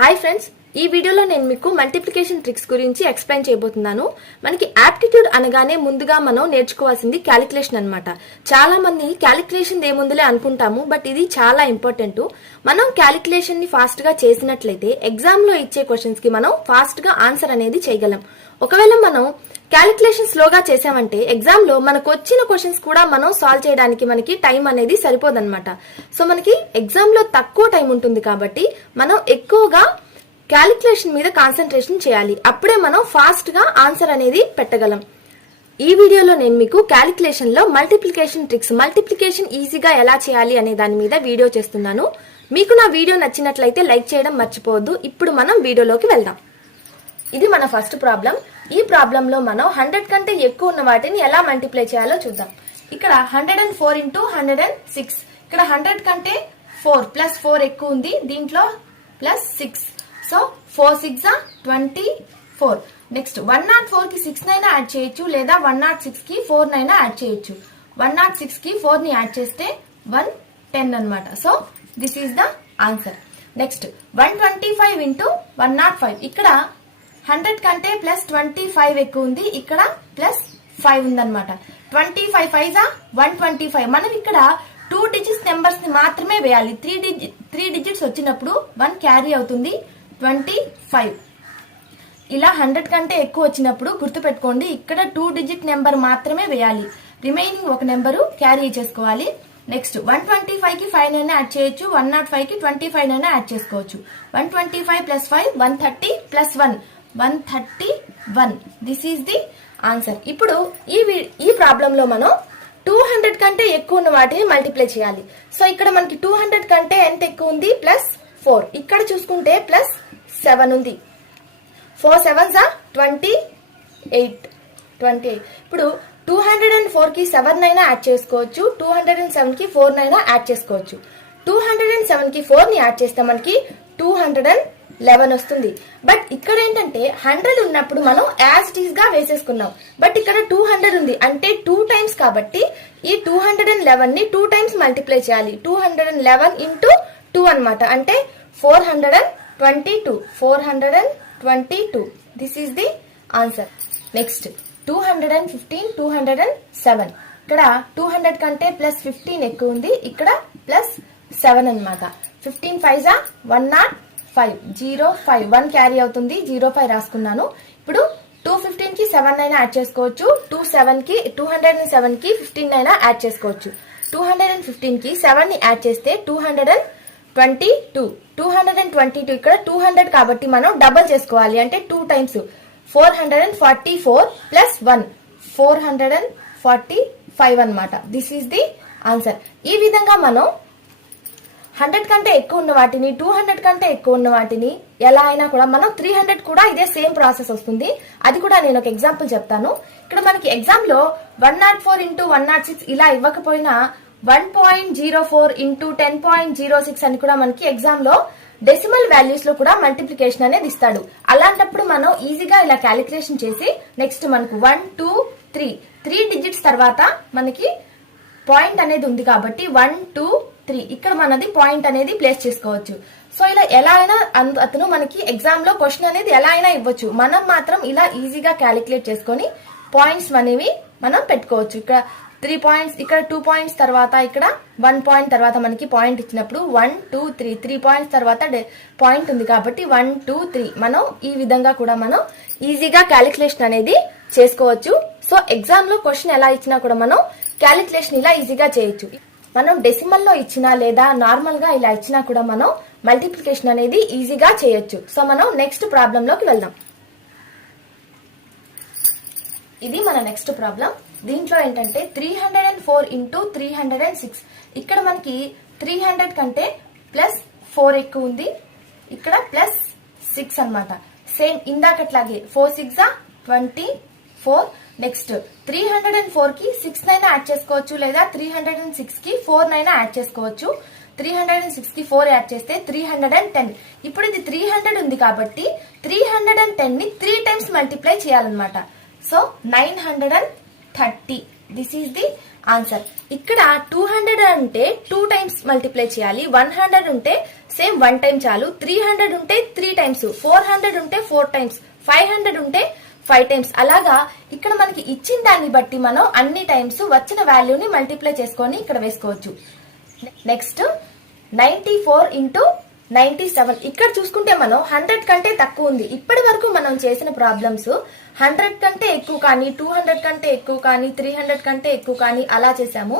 Hi friends, ఈ వీడియోలో నేను మీకు మల్టిప్లికేషన్ ట్రిక్స్ గురించి ఎక్స్ప్లెయిన్ చేయబోతున్నాను. మనకి యాప్టిట్యూడ్ అనగానే ముందుగా మనం నేర్చుకోవాల్సింది క్యాలిక్యులేషన్ అన్నమాట. చాలా మంది క్యాలిక్యులేషన్ ఏముందులే అనుకుంటాము, బట్ ఇది చాలా ఇంపార్టెంట్. మనం క్యాలిక్యులేషన్ ని ఫాస్ట్ గా చేసినట్లయితే ఎగ్జామ్ లో ఇచ్చే క్వశ్చన్స్ కి మనం ఫాస్ట్ గా ఆన్సర్ అనేది చేయగలం. ఒకవేళ మనం క్యాలిక్యులేషన్ స్లోగా చేసామంటే ఎగ్జామ్ లో మనకు వచ్చిన క్వశ్చన్స్ కూడా మనం సాల్వ్ చేయడానికి మనకి టైం అనేది సరిపోదన్నమాట. సో మనకి ఎగ్జామ్ లో తక్కువ టైం ఉంటుంది కాబట్టి మనం ఎక్కువగా క్యాలిక్యులేషన్ మీద కాన్సన్ట్రేషన్ చేయాలి. అప్పుడే మనం ఫాస్ట్ గా ఆన్సర్ అనేది పెట్టగలం. ఈ వీడియోలో నేను మీకు క్యాలిక్యులేషన్ లో మల్టిప్లికేషన్ ట్రిక్స్, మల్టిప్లికేషన్ ఈజీగా ఎలా చేయాలి అనే దాని మీద వీడియో చేస్తున్నాను. మీకు నా వీడియో నచ్చినట్లయితే లైక్ చేయడం మర్చిపోవద్దు. ఇప్పుడు మనం వీడియోలోకి వెళ్దాం. ఇది మన ఫస్ట్ ప్రాబ్లం. ఈ ప్రాబ్లం లో మనం 100 కంటే ఎక్కువ ఉన్న వాటిని ఎలా మల్టిప్లై చేయాలో చూద్దాం. ఇక్కడ 104 ఇంటూ 106, ఇక్కడ 100 కంటే 4 ప్లస్ 4 ఎక్కువ ఉంది, దీంట్లో ప్లస్ 6. సో 4 6 24. నెక్స్ట్ 104 కి 6 నైనా యాడ్ చేయొచ్చు, లేదా 106 కి 4 నైనా యాడ్ చేయొచ్చు. 106 కి 4 ని యాడ్ చేస్తే 110 అన్నమాట. So this is the answer. Next 125 into 105, ఇక్కడ 100 కంటే ప్లస్ 25 ఎక్కువ ఉంది, ఇక్కడ ప్లస్ 5 ఉందన్నమాట. 25 5 125. మనం ఇక్కడ 2 డిజిట్స్ నెంబర్స్ ని మాత్రమే వేయాలి. 3 డిజిట్స్ వచ్చినప్పుడు 1 క్యారీ అవుతుంది, 25. ఇలా 100 కంటే ఎక్కువ వచ్చినప్పుడు గుర్తుపెట్టుకోండి, ఇక్కడ 2 డిజిట్ నెంబర్ మాత్రమే వేయాలి, రిమైనింగ్ ఒక నెంబరు క్యారీ చేసుకోవాలి. నెక్స్ట్ 125 కి 5 నైనా యాడ్ చేయొచ్చు, 105 కి 25 నైనా యాడ్ చేసుకోవచ్చు. 125 plus 5 130 plus 1 131. This is the answer. ఇప్పుడు ఈ ప్రాబ్లం లో మనం 200 కంటే ఎక్కువ ఉన్న వాటిని మల్టిప్లై చేయాలి. సో ఇక్కడ మనకి 200 కంటే ఎంత ఎక్కువ ఉంది, ప్లస్ 4. ఇక్కడ చూసుకుంటే ప్లస్ 7 ఉంది. 4 7s 28. ఇప్పుడు 204 కి 7 నైనా యాడ్ చేసుకోవచ్చు, 207 కి 4 నైనా యాడ్ చేసుకోవచ్చు. 207 కి 4 ని యాడ్ చేస్తే మనకి 211 వస్తుంది. బట్ ఇక్కడ ఏంటంటే 100 ఉన్నప్పుడు మనం యాజ్ ఇట్ ఈస్ గా వేసేసుకున్నాం, బట్ ఇక్కడ 200 ఉంది అంటే 2 టైమ్స్, కాబట్టి ఈ 211 ని 2 టైమ్స్ మల్టిప్లై చేయాలి. 211 ఇంటూ 2 అనమాట, అంటే 422. 422. This is the answer. Next 215 207, ఇక్కడ 200 కంటే ప్లస్ 15 ఎక్కువ ఉంది, ఇక్కడ ప్లస్ 7 అనమాట. 15 5 105. 05 1 క్యారీ అవుతుంది, 05 రాసుకున్నాను. ఇప్పుడు 215 కి 7 అయినా యాడ్ చేసుకోవచ్చు, 207 కి 15 అయినా యాడ్ చేసుకోవచ్చు. 215 కి 7 ని యాడ్ చేస్తే 222. 222 ఇక్కడ 200 కాబట్టి మనం డబల్ చేసుకోవాలి, అంటే 2 టైమ్స్. 444 ప్లస్ 1 445 అన్నమాట. This is the answer. ఈ విధంగా మనం 100 కంటే ఎక్కువ ఉన్న వాటిని, 200 కంటే ఎక్కువ ఉన్న వాటిని ఎలా అయినా కూడా మనం 300 కూడా ఇదే సేమ్ ప్రాసెస్ వస్తుంది. అది కూడా నేను ఒక ఎగ్జాంపుల్ చెప్తాను. ఇక్కడ మనకి ఎగ్జామ్ లో 104 ఇంటూ 106 ఇలా ఇవ్వకపోయినా 1.04 ఇంటూ 10.06 అని కూడా మనకి ఎగ్జామ్ లో డెసిమల్ వాల్యూస్ లో కూడా మల్టిప్లికేషన్ అనేది ఇస్తాడు. అలాంటప్పుడు మనం ఈజీగా ఇలా క్యాలిక్యులేషన్ చేసి నెక్స్ట్ మనకు 1 2 3 డిజిట్స్ తర్వాత మనకి పాయింట్ అనేది ఉంది కాబట్టి 1 2 3 ఇక్కడ మనది పాయింట్ అనేది ప్లేస్ చేసుకోవచ్చు. సో ఇలా ఎలా అయినా అతను మనకి ఎగ్జామ్ లో క్వశ్చన్ అనేది ఎలా అయినా ఇవ్వచ్చు, మనం మాత్రం ఇలా ఈజీగా క్యాలిక్యులేట్ చేసుకొని పాయింట్స్ అనేవి మనం పెట్టుకోవచ్చు. ఇక్కడ 3 పాయింట్స్, ఇక్కడ 2 పాయింట్స్ తర్వాత ఇక్కడ 1 పాయింట్ తర్వాత మనకి పాయింట్ ఇచ్చినప్పుడు 1 2 3 పాయింట్స్ తర్వాత పాయింట్ ఉంది కాబట్టి 1 2 3 మనం ఈ విధంగా కూడా మనం ఈజీగా క్యాలిక్యులేషన్ అనేది చేసుకోవచ్చు. సో ఎగ్జామ్ లో క్వశ్చన్ ఎలా ఇచ్చినా కూడా మనం క్యాలిక్యులేషన్ ఇలా ఈజీగా చేయొచ్చు. మనం డెసిమల్ లో ఇచ్చినా లేదా నార్మల్ గా ఇలా ఇచ్చినా కూడా మనం మల్టిప్లికేషన్ అనేది ఈజీగా చేయొచ్చు. సో మనం నెక్స్ట్ ప్రాబ్లం లోకి వెళ్దాం. ఇది మన నెక్స్ట్ ప్రాబ్లం. దీంట్లో ఏంటంటే 304 ఇంటూ 306, ఇక్కడ మనకి 300 కంటే ప్లస్ 4 ఎక్కువ ఉంది, ఇక్కడ ప్లస్ 6 అనమాట. సేమ్ ఇందాకట్లాగే 4 6 24. నెక్స్ట్ 304 కి 6 నైనా యాడ్ చేసుకోవచ్చు, లేదా 306 కి 4 నైనా యాడ్ చేసుకోవచ్చు. 306 కి 4 యాడ్ చేస్తే 310. ఇప్పుడు ఇది 300 ఉంది కాబట్టి 310 ని 3 టైమ్స్ మల్టిప్లై చేయాలన్నమాట. So 930. This is the answer. ఇక్కడ 200 అంటే 2 టైమ్స్ మల్టిప్లై చేయాలి, 100 ఉంటే సేమ్ 1 టైం చాలు, 300 ఉంటే 3 టైమ్స్, 400 ఉంటే 4 టైమ్స్, 500 ఉంటే 5 టైమ్స్. అలాగా ఇక్కడ మనకి ఇచ్చిన దాన్ని బట్టి మనం అన్ని టైమ్స్ వచ్చిన వాల్యూని మల్టిప్లై చేసుకొని ఇక్కడ వేసుకోవచ్చు. Next 94 into 97. ఇక్కడ చూసుకుంటే మనం 100 కంటే తక్కువ ఉంది. ఇప్పటి వరకు మనం చేసిన ప్రాబ్లమ్స్ 100 కంటే ఎక్కువ కానీ, 200 కంటే ఎక్కువ కానీ, 300 కంటే ఎక్కువ కానీ అలా చేసాము.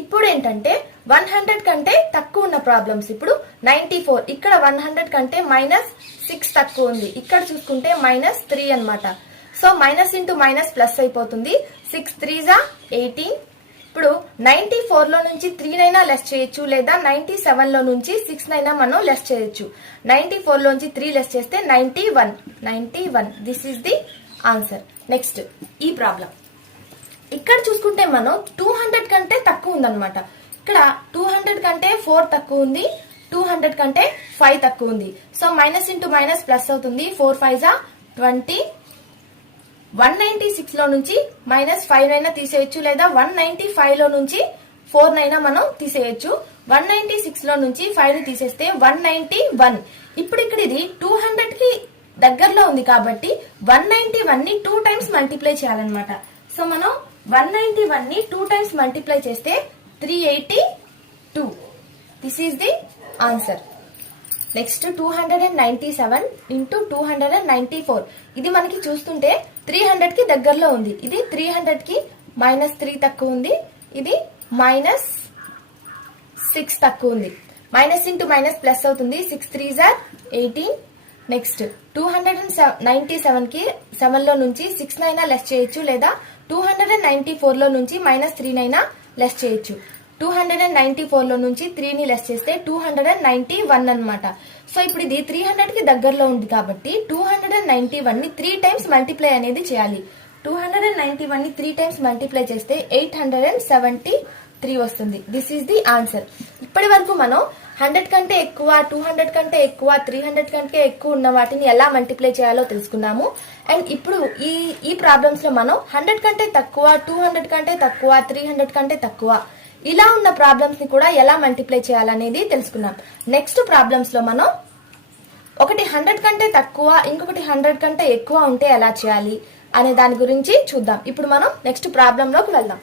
ఇప్పుడు ఏంటంటే 100 కంటే తక్కువ ఉన్న ప్రాబ్లమ్స్. ఇప్పుడు 94, ఇక్కడ 100 కంటే -6 తక్కువ ఉంది. ఇక్కడ చూసుకుంటే -3 అన్నమాట. So minus into minus plus అయిపోతుంది. 6 3 18. ఇప్పుడు 94 లో నుంచి 3 నైనా లెస్ చేయొచ్చు, లేదా 97 లో నుంచి 6 నైనా మనం లెస్ చేయొచ్చు. 94 లోంచి 3 లెస్ చేస్తే 91. This is the answer. Next ఈ ప్రాబ్లం. ఇక్కడ చూసుకుంటే మనం 200 కంటే తక్కువ ఉందన్నమాట. ఇక్కడ 200 కంటే 4 తక్కువ ఉంది, 200 కంటే 5 తక్కువ ఉంది. So minus into minus plus అవుతుంది. 4 5 20. 196 లో నుంచి -5 నైనా తీసేయచ్చు, లేదా 195 లో నుంచి 4 నైనా మనం తీసేయచ్చు. 196 లో నుంచి 5 ని తీసేస్తే 191. ఇప్పుడు ఇక్కడ ఇది 200 కి దగ్గరలో ఉంది కాబట్టి 191 ని 2 టైమ్స్ మల్టిప్లై చేయాలన్నమాట. సో మనం 191 ని 2 టైమ్స్ మల్టిప్లై చేస్తే 382. This is the answer. Next 297 into 294. ఇది మనకి చూస్తుంటే 300 కి దగ్గరలో ఉంది. ఇది 300 కి -3 తక్కువ ఉంది, ఇది -6 తక్కువ ఉంది. మైనస్ ఇంటూ మైనస్ ప్లస్ అవుతుంది. 6 3 18. నెక్స్ట్ 297 కి 7 లో నుంచి 6 నైనా లెస్ చేయొచ్చు, లేదా 294 లో నుంచి -3 నైనా లెస్ చేయొచ్చు. 294 లో నుంచి 3 ని లెస్ చేస్తే 291 అన్నమాట. సో ఇప్పుడు ఇది 300 కి దగ్గరలో ఉంది కాబట్టి 291 ని 3 టైమ్స్ మల్టిప్లై అనేది చేయాలి. 291 ని 3 టైమ్స్ మల్టిప్లై చేస్తే 873 వస్తుంది. This is the answer. ఇప్పటి వరకు మనం 100 కంటే ఎక్కువ, 200 కంటే ఎక్కువ, 300 కంటే ఎక్కువ ఉన్న వాటిని ఎలా మల్టిప్లై చేయాలో తెలుసుకున్నాము. అండ్ ఇప్పుడు ఈ ప్రాబ్లమ్స్ లో మనం 100 కంటే తక్కువ, 200 కంటే తక్కువ, 300 కంటే తక్కువ ఇలా ఉన్న ప్రాబ్లమ్స్ ని కూడా ఎలా మల్టిప్లై చేయాలనేది తెలుసుకున్నాం. నెక్స్ట్ ప్రాబ్లమ్స్ లో మనం ఒకటి 100 కంటే తక్కువ, ఇంకొకటి 100 కంటే ఎక్కువ ఉంటే ఎలా చేయాలి అనే దాని గురించి చూద్దాం. ఇప్పుడు మనం నెక్స్ట్ ప్రాబ్లం లోకి వెళ్దాం.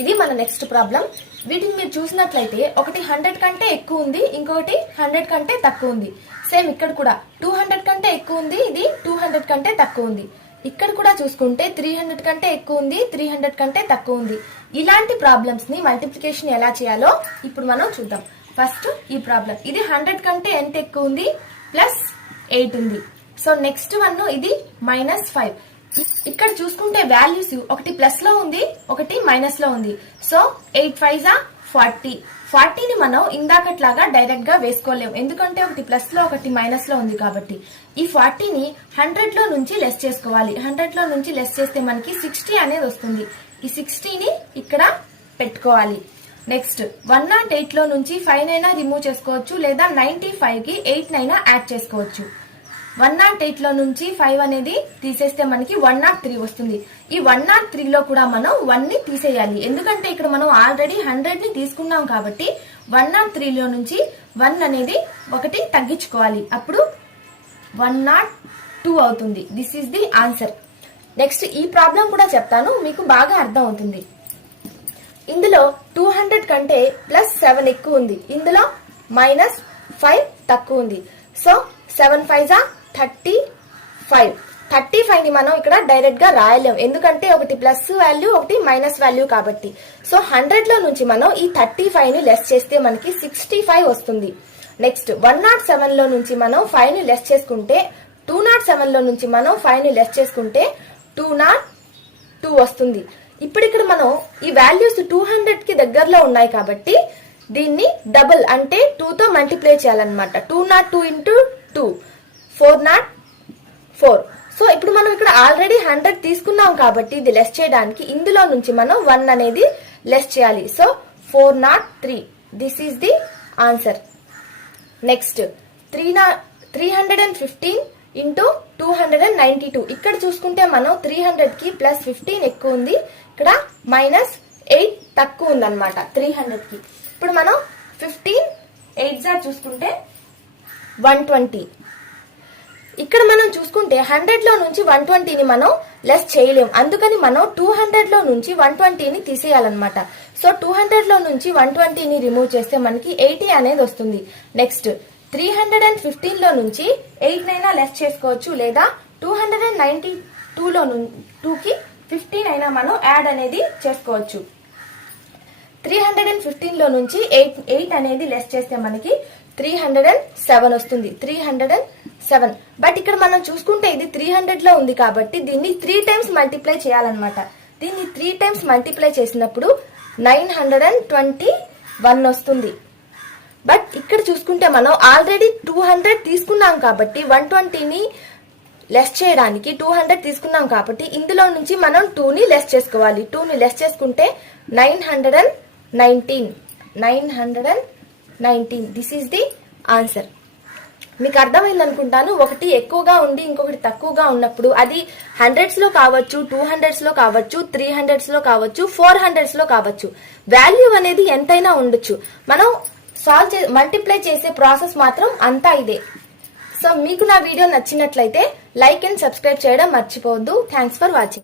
ఇది మన నెక్స్ట్ ప్రాబ్లం. వీటిని మీరు చూసినట్లయితే ఒకటి 100 కంటే ఎక్కువ ఉంది, ఇంకొకటి 100 కంటే తక్కువ ఉంది. సేమ్ ఇక్కడ కూడా 200 కంటే ఎక్కువ ఉంది, ఇది 200 కంటే తక్కువ ఉంది. ఇక్కడ కూడా చూసుకుంటే 300 కంటే ఎక్కువ ఉంది, 300 కంటే తక్కువ ఉంది. ఇలాంటి ప్రాబ్లమ్స్ ని మల్టిప్లికేషన్ ఎలా చేయాలో ఇప్పుడు మనం చూద్దాం. ఫస్ట్ ఈ ప్రాబ్లం, ఇది 100 కంటే ఎంత ఎక్కువ ఉంది, +8 ఉంది. సో నెక్స్ట్ వన్ ఇది -5. ఇక్కడ చూసుకుంటే వాల్యూస్ ఒకటి ప్లస్ లో ఉంది, ఒకటి మైనస్ లో ఉంది. సో 8 5 40. 40 ని మనం ఇందాకట్లాగా డైరెక్ట్ గా వేసుకోలేము, ఎందుకంటే ఒకటి ప్లస్ లో ఒకటి మైనస్ లో ఉంది కాబట్టి. ఈ 40 ని 100 లో నుంచి లెస్ చేసుకోవాలి. 100 లో నుంచి లెస్ చేస్తే మనకి 60 అనేది వస్తుంది. ఈ 60 ని ఇక్కడ పెట్టుకోవాలి. నెక్స్ట్ 108 లో నుంచి 5 నైనా రిమూవ్ చేసుకోవచ్చు, లేదా 95 కి 8 నైనా యాడ్ చేసుకోవచ్చు. 108 లో నుంచి 5 అనేది తీసేస్తే మనకి 103 వస్తుంది. ఈ 103 లో కూడా మనం 1 ని తీసేయాలి, ఎందుకంటే ఇక్కడ మనం ఆల్రెడీ 100 ని తీసుకున్నాం కాబట్టి 103 లో నుంచి 1 అనేది ఒకటి తగ్గించుకోవాలి. అప్పుడు 102 అవుతుంది. This is the answer. Next ఈ ప్రాబ్లం కూడా చెప్తాను, మీకు బాగా అర్థం అవుతుంది. ఇందులో 200 కంటే +7 ఎక్కువ ఉంది, ఇందులో -5 తక్కువ ఉంది. సో 7 5 35. 35 ని మనం ఇక్కడ డైరెక్ట్ గా రాయలేం, ఎందుకంటే ఒకటి ప్లస్ వాల్యూ ఒకటి మైనస్ వాల్యూ కాబట్టి. సో 100 లో నుంచి మనం ఈ 35 ని లెస్ చేస్తే మనకి 65 వస్తుంది. నెక్స్ట్ 107 లో నుంచి మనం 5 ని లెస్ చేసుకుంటే 207 లో నుంచి మనం 5 ని లెస్ చేసుకుంటే 202 వస్తుంది. ఇప్పుడు ఇక్కడ మనం ఈ వాల్యూస్ 200 కి దగ్గరలో ఉన్నాయి కాబట్టి దీన్ని డబుల్ అంటే 2 తో మల్టిప్లై చేయాలన్నమాట. 202 ఇంటూ 2 404. సో ఇప్పుడు మనం ఇక్కడ ఆల్రెడీ 100 తీసుకున్నాం కాబట్టి ఇది లెస్ చేయడానికి ఇందులో నుంచి మనం 1 అనేది లెస్ చేయాలి. So 403. This is the answer. Next 315 into 292. ఇక్కడ చూసుకుంటే మనం 300కి ప్లస్ 15 ఎక్కువ ఉంది, ఇక్కడ మైనస్ 8 తక్కువ ఉందన్నమాట 300కి. ఇప్పుడు మనం 15 8 చూసుకుంటే 120. ఇక్కడ మనం చూసుకుంటే 100లో నుంచి 120ని మనం లెస్ చేయలేం, అందుకని మనం 200లో నుంచి 120ని తీసేయాలన్నమాట. సో 200లో నుంచి 120ని రిమూవ్ చేస్తే మనకి 80 అనేది వస్తుంది. నెక్స్ట్ 315లో నుంచి 8 లెస్ చేసుకోవచ్చు, లేదా 292లో 2కి 15 అయినా మనం యాడ్ అనేది చేసుకోవచ్చు. 315లో నుంచి 8 అనేది లెస్ చేస్తే మనకి 307 వస్తుంది. 307. బట్ ఇక్కడ మనం చూసుకుంటే ఇది 300లో ఉంది కాబట్టి దీన్ని 3 టైమ్స్ మల్టిప్లై చేయాలన్నమాట. దీన్ని 3 టైమ్స్ మల్టిప్లై చేసినప్పుడు 921 వస్తుంది. బట్ ఇక్కడ చూసుకుంటే మనం ఆల్రెడీ 200 తీసుకున్నాం కాబట్టి 120ని లెస్ చేయడానికి 200 తీసుకున్నాం కాబట్టి ఇందులో నుంచి మనం 2ని లెస్ చేసుకోవాలి. 2ని లెస్ చేసుకుంటే 919. This is the answer. మీకు అర్థమైంది అనుకుంటాను. ఒకటి ఎక్కువగా ఉండి ఇంకొకటి తక్కువగా ఉన్నప్పుడు అది 100s లో కావచ్చు, 200s లో కావచ్చు, 300s లో కావచ్చు, 400s లో కావచ్చు, వాల్యూ అనేది ఎంతైనా ఉండొచ్చు. మనం మల్టిప్లై చేసే ప్రాసెస్ మాత్రం అంతా ఇదే. సో మీకు నా వీడియో నచ్చినట్లయితే లైక్ అండ్ సబ్స్క్రైబ్ చేయడం మర్చిపోవద్దు. Thanks for watching.